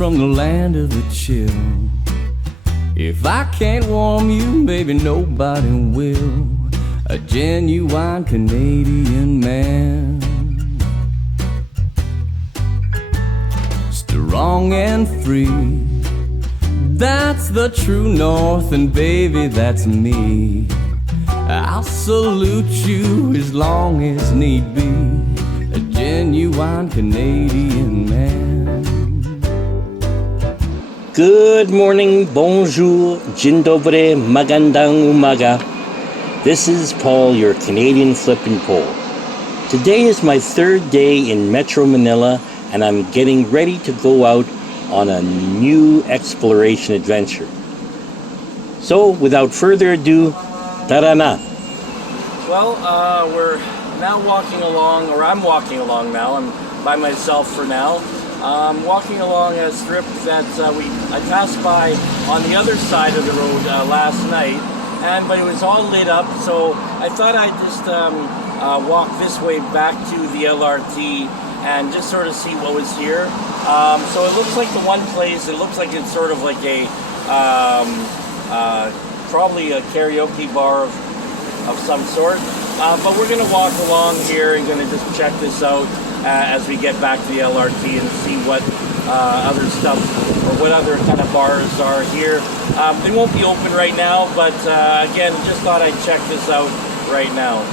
from the land of the chill. If I can't warm you, baby, nobody will. A genuine Canadian man, strong and free. That's the true North, and baby, that's me. I'll salute you as long as need be. A genuine Canadian man. Good morning, bonjour, dzień dobry, magandang umaga. This is Paul, your Canadian Flippin' Pole. Today is my third day in Metro Manila, and I'm getting ready to go out on a new exploration adventure. So, without further ado, tara na! Well, we're now walking along, or I'm walking along now. I'm by myself for now. Walking along a strip that I passed by on the other side of the road last night, but it was all lit up, so I thought I'd just walk this way back to the LRT and just sort of see what was here. So it looks like the one place, it looks like it's sort of like a, probably a karaoke bar of some sort. But we're going to walk along here and going to just check this out as we get back to the LRT and see what other stuff or what other kind of bars are here. They won't be open right now, but again, just thought I'd check this out right now.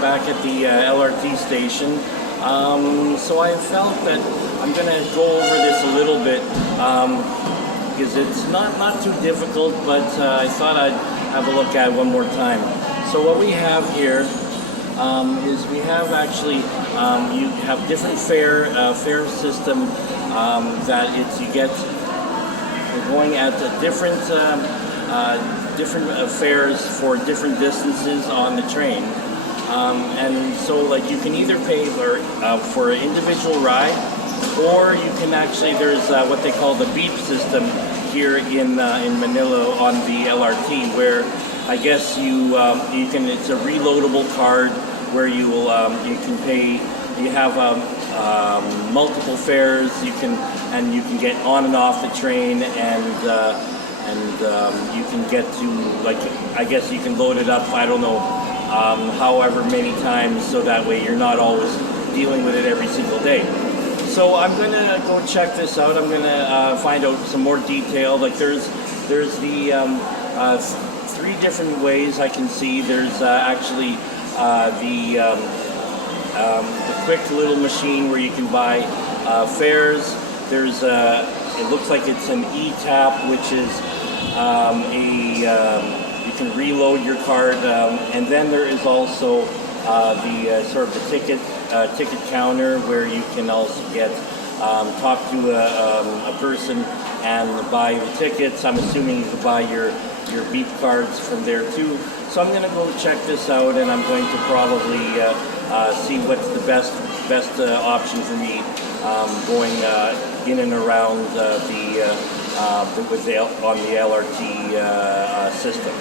Back at the LRT station. So I felt that I'm going to go over this a little bit because it's not too difficult, but I thought I'd have a look at it one more time. So what we have here is we have actually you have different fare system that you get. You're going at different fares for different distances on the train. And so like you can either pay for an individual ride, or you can actually, there's what they call the beep system here in Manila on the LRT, where I guess you can, it's a reloadable card where you can pay, you have multiple fares, you can get on and off the train, and you can get to, like, I guess you can load it up, I don't know, however many times, so that way you're not always dealing with it every single day. So I'm gonna go check this out. I'm gonna find out some more detail. Like there's the 3 three different ways I can see. There's actually the quick little machine where you can buy fares. There's it looks like it's an e-tap, which is you can reload your card, and then there is also the sort of the ticket counter where you can also get talk to a person and buy the tickets. I'm assuming you can buy your beep cards from there too. So I'm going to go check this out, and I'm going to probably see what's the best option for me going in and around on the LRT system.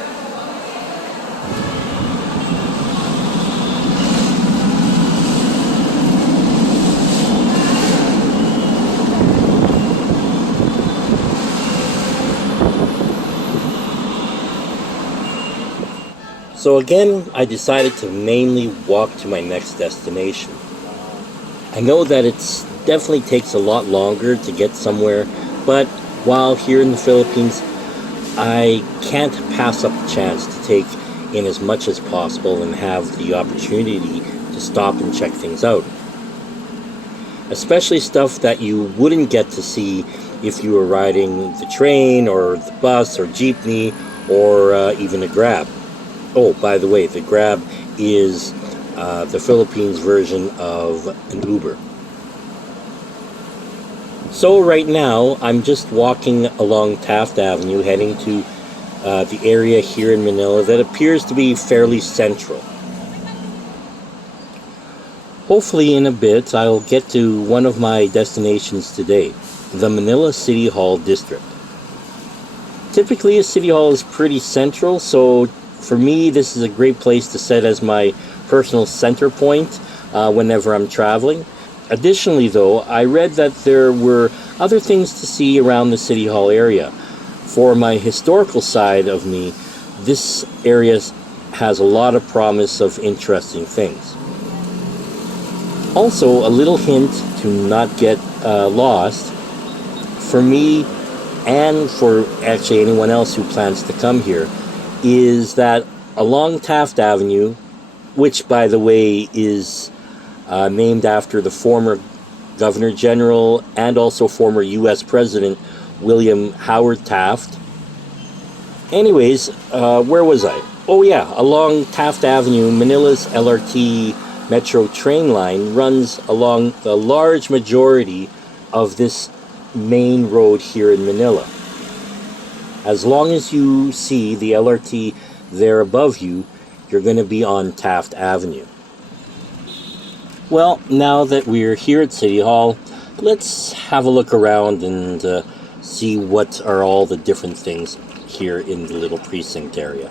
So again, I decided to mainly walk to my next destination. I know that it's definitely takes a lot longer to get somewhere, but while here in the Philippines, I can't pass up the chance to take in as much as possible and have the opportunity to stop and check things out. Especially stuff that you wouldn't get to see if you were riding the train or the bus or jeepney or even a Grab. Oh, by the way, the Grab is the Philippines version of an Uber. So right now, I'm just walking along Taft Avenue, heading to the area here in Manila that appears to be fairly central. Hopefully in a bit, I'll get to one of my destinations today, the Manila City Hall District. Typically, a city hall is pretty central, so for me, this is a great place to set as my personal center point whenever I'm traveling. Additionally, though, I read that there were other things to see around the City Hall area. For my historical side of me, this area has a lot of promise of interesting things. Also, a little hint to not get lost, for me and for actually anyone else who plans to come here, is that along Taft Avenue, which by the way is named after the former Governor General and also former U.S. President William Howard Taft. Anyways, where was I? Oh yeah, along Taft Avenue, Manila's LRT Metro train line runs along the large majority of this main road here in Manila. As long as you see the LRT there above you, you're going to be on Taft Avenue. Well, now that we're here at City Hall, let's have a look around and see what are all the different things here in the little precinct area.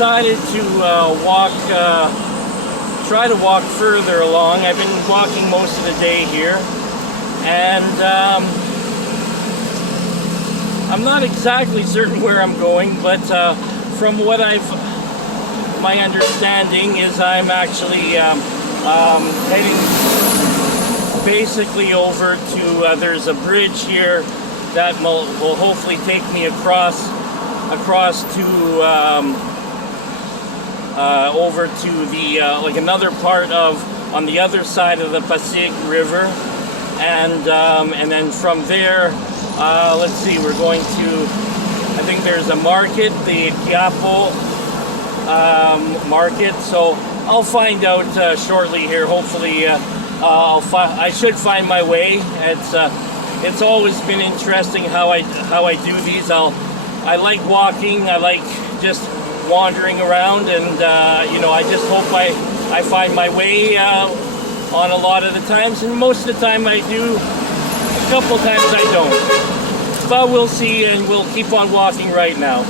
decided to try to walk further along. I've been walking most of the day here, and I'm not exactly certain where I'm going, but from what my understanding is I'm actually heading basically over to, there's a bridge here that will hopefully take me across to over to the like another part of on the other side of the Pasig River, and then from there, let's see, we're going to, I think there's a market, the Quiapo market. So I'll find out shortly here. Hopefully, I should find my way. It's always been interesting how I do these. I like walking. I like just wandering around, and I just hope I find my way on a lot of the times, and most of the time I do. A couple times I don't, but we'll see, and we'll keep on walking right now.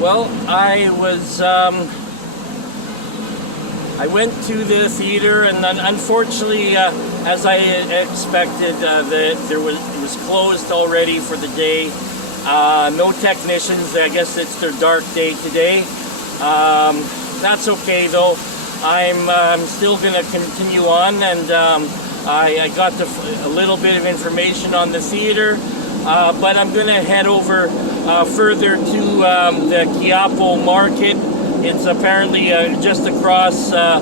Well, I went to the theater, and then unfortunately, as I expected, it was closed already for the day. No technicians. I guess it's their dark day today. That's okay though. I'm still going to continue on, and I got a little bit of information on the theater, but I'm going to head over further to the Quiapo Market. It's apparently just across the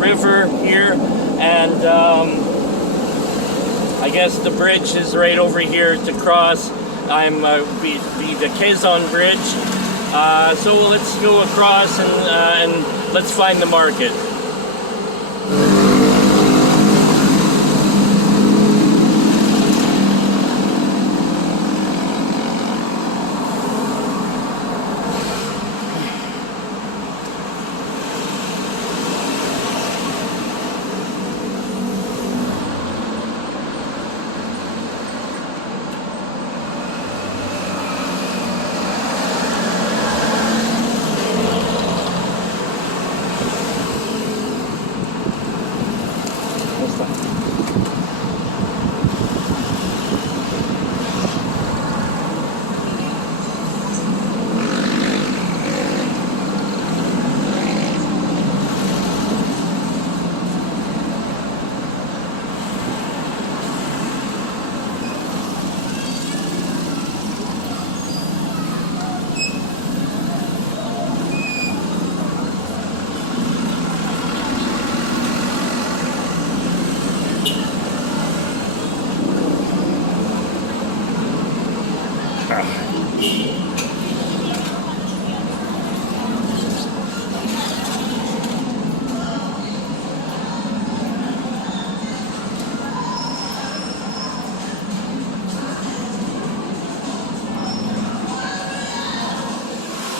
river here, and I guess the bridge is right over here to cross. I'm be the Quezon Bridge. So let's go across and let's find the market.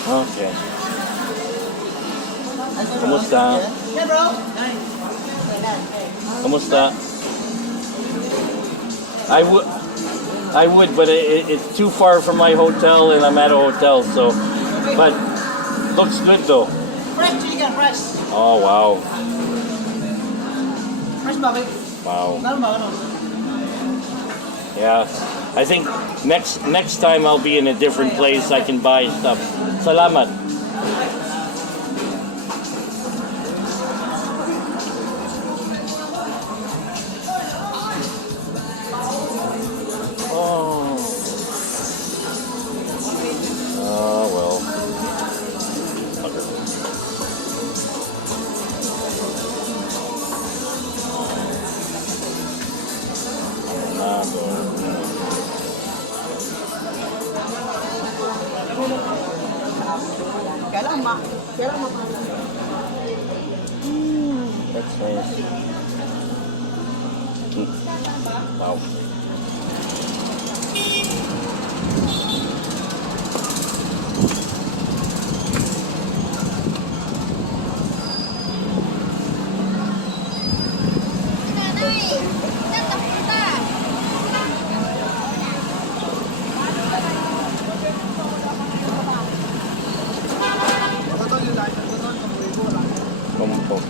Okay. Kamusta? Kamusta? I would, but it's too far from my hotel, and I'm at a hotel. So, but looks good though. Fresh chicken, fresh. Oh wow, Fresh bakit? wow. Ano? Yeah, I think next time I'll be in a different place. I can buy stuff. Salamat. Well. Kailan ma? That's nice. Wow. Kumpok.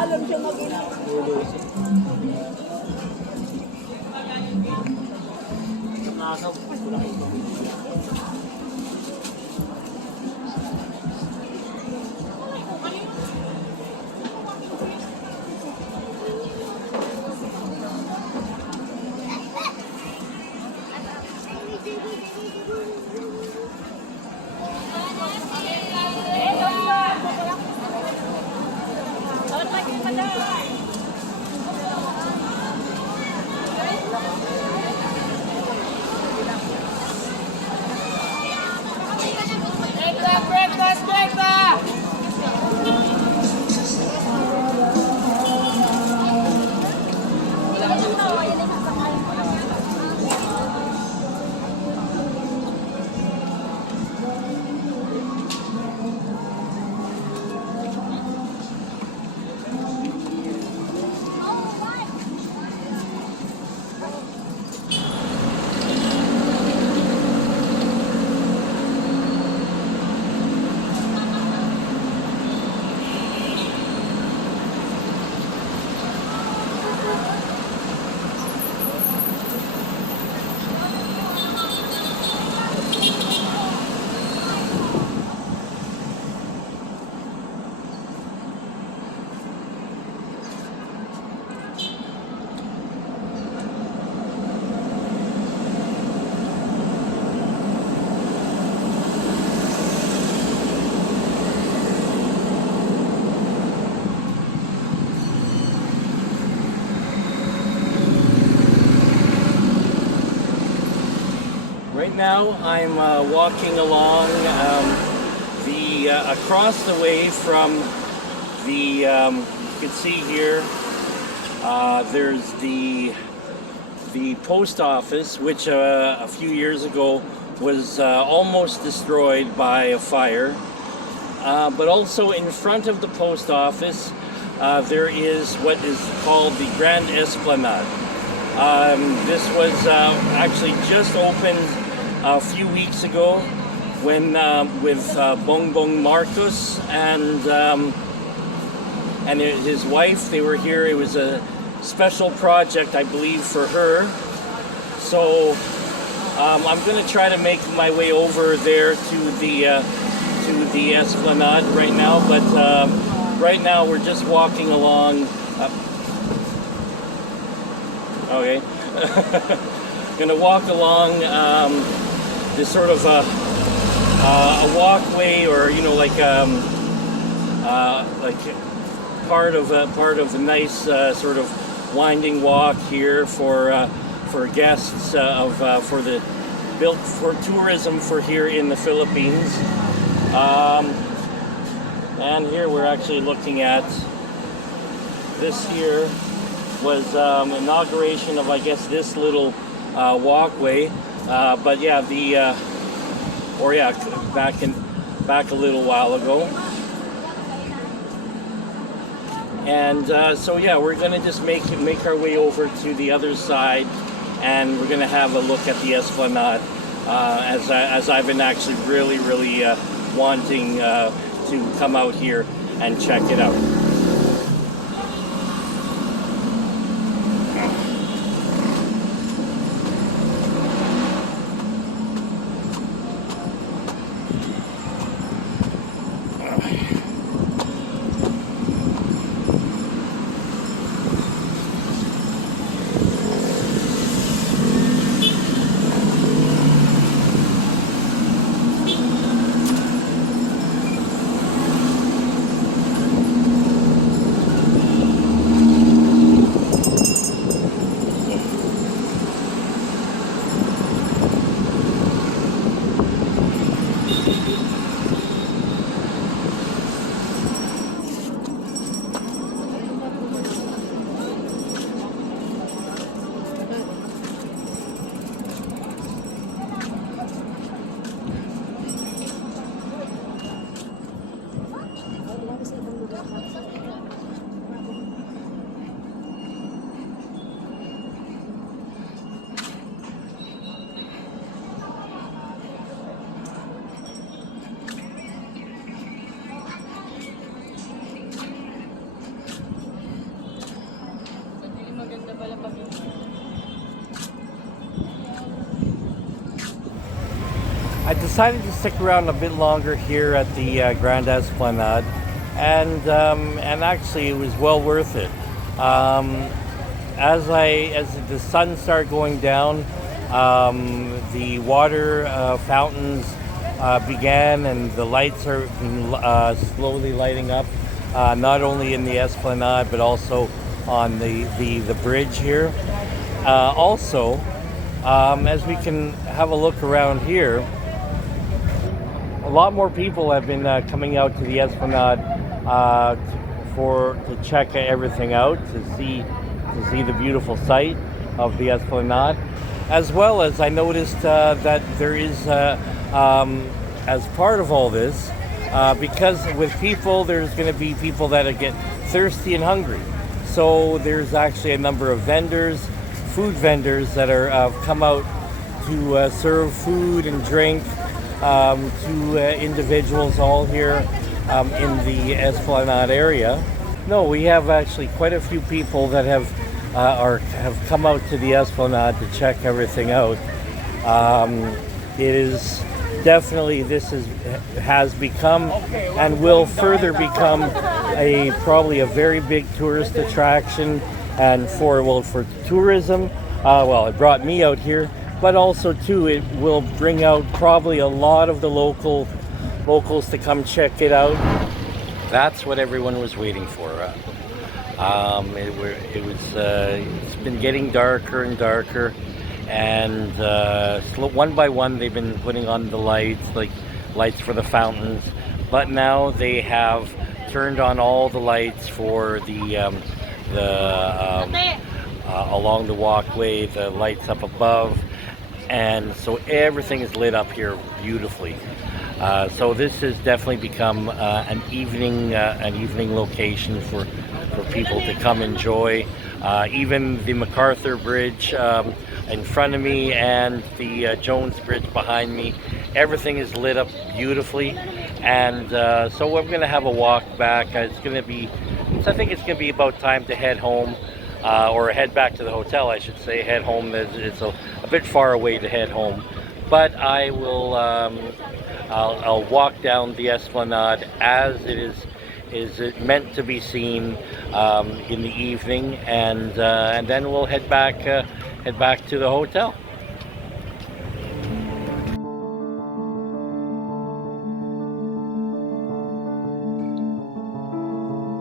Alam siya mag-ina. Right now, I'm walking along the across the way from the. You can see here. There's the post office, which a few years ago was almost destroyed by a fire. But also in front of the post office, there is what is called the Grand Esplanade. This was actually just opened a few weeks ago when with Bongbong Marcos and his wife. They were here. It was a special project, I believe, for her. So I'm going to try to make my way over there to the Esplanade right now. But right now we're just walking along. Okay, gonna walk along this sort of a walkway, or like part of a nice sort of winding walk here for guests for the built for tourism for here in the Philippines. And here we're actually looking at this here was inauguration of, I guess, this little walkway, but yeah, back a little while ago. And so yeah, we're gonna just make our way over to the other side, and we're gonna have a look at the Esplanade, as I've been actually really wanting to come out here and check it out. I decided to stick around a bit longer here at the Grand Esplanade, and actually it was well worth it. As the sun started going down, the water fountains began, and the lights are slowly lighting up, not only in the Esplanade but also on the bridge here. Also, as we can have a look around here, a lot more people have been coming out to the Esplanade to check everything out, to see the beautiful sight of the Esplanade, as well as I noticed that there is, as part of all this, because with people, there's going to be people that get thirsty and hungry. So there's actually a number of food vendors that have come out to serve food and drink to individuals all here in the Esplanade area. No, we have actually quite a few people that have come out to the Esplanade to check everything out. It is definitely, has become and will further become probably a very big tourist attraction, and for tourism. It brought me out here, but also too it will bring out probably a lot of the locals to come check it out. That's what everyone was waiting for. It's been getting darker and darker, and one by one they've been putting on the lights for the fountains, but now they have turned on all the lights for along the walkway, the lights up above, and so everything is lit up here beautifully. So this has definitely become an evening location for people to come enjoy. Even the MacArthur Bridge in front of me and the Jones Bridge behind me, everything is lit up beautifully. And so we're going to have a walk back. It's going to be So I think it's going to be about time to head home, or head back to the hotel, I should say. Head home, it's a bit far away to head home. But I will, I'll walk down the Esplanade as it is it meant to be seen in the evening, and then we'll head back to the hotel.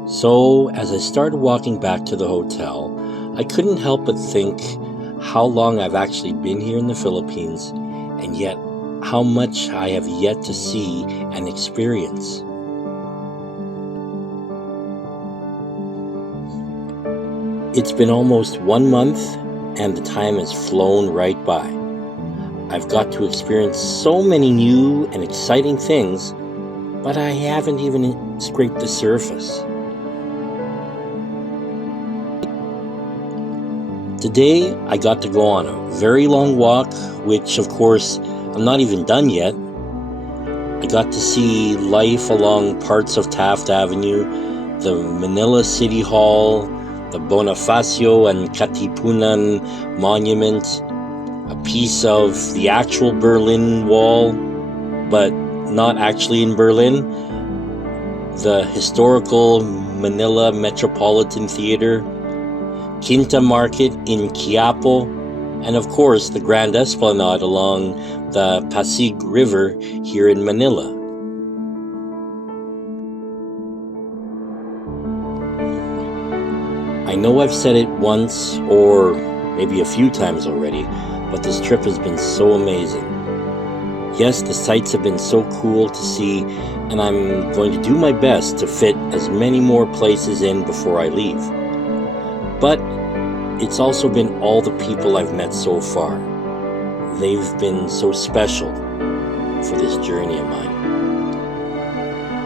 So, as I started walking back to the hotel, I couldn't help but think how long I've actually been here in the Philippines, and yet how much I have yet to see and experience. It's been almost 1 month, and the time has flown right by. I've got to experience so many new and exciting things, but I haven't even scraped the surface. Today, I got to go on a very long walk, which of course, I'm not even done yet. I got to see life along parts of Taft Avenue, the Manila City Hall, the Bonifacio and Katipunan Monument, a piece of the actual Berlin Wall, but not actually in Berlin, the historical Manila Metropolitan Theater, Quinta Market in Quiapo, and of course the Grand Esplanade along the Pasig River here in Manila. I know I've said it once or maybe a few times already, but this trip has been so amazing. Yes, the sights have been so cool to see, and I'm going to do my best to fit as many more places in before I leave. But it's also been all the people I've met so far. They've been so special for this journey of mine.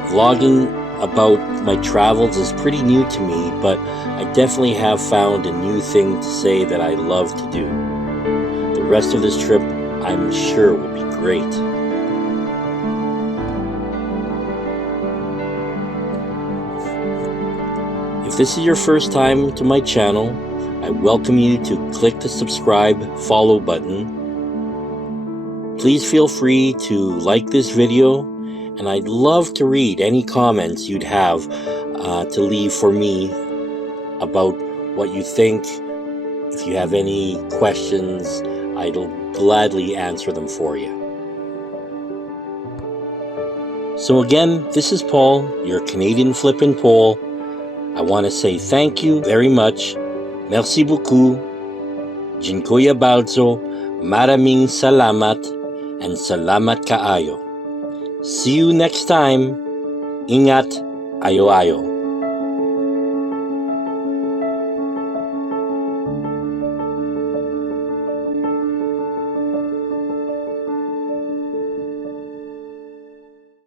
Vlogging about my travels is pretty new to me, but I definitely have found a new thing to say that I love to do. The rest of this trip, I'm sure, will be great. If this is your first time to my channel, I welcome you to click the subscribe, follow button. Please feel free to like this video, and I'd love to read any comments you'd have to leave for me about what you think. If you have any questions, I'll gladly answer them for you. So again, this is Paul, your Canadian Flippin' Pole. I want to say thank you very much. Merci beaucoup. Dziękuję bardzo. Maraming salamat. And salamat kaayo. See you next time. Ingat. Ayo ayo.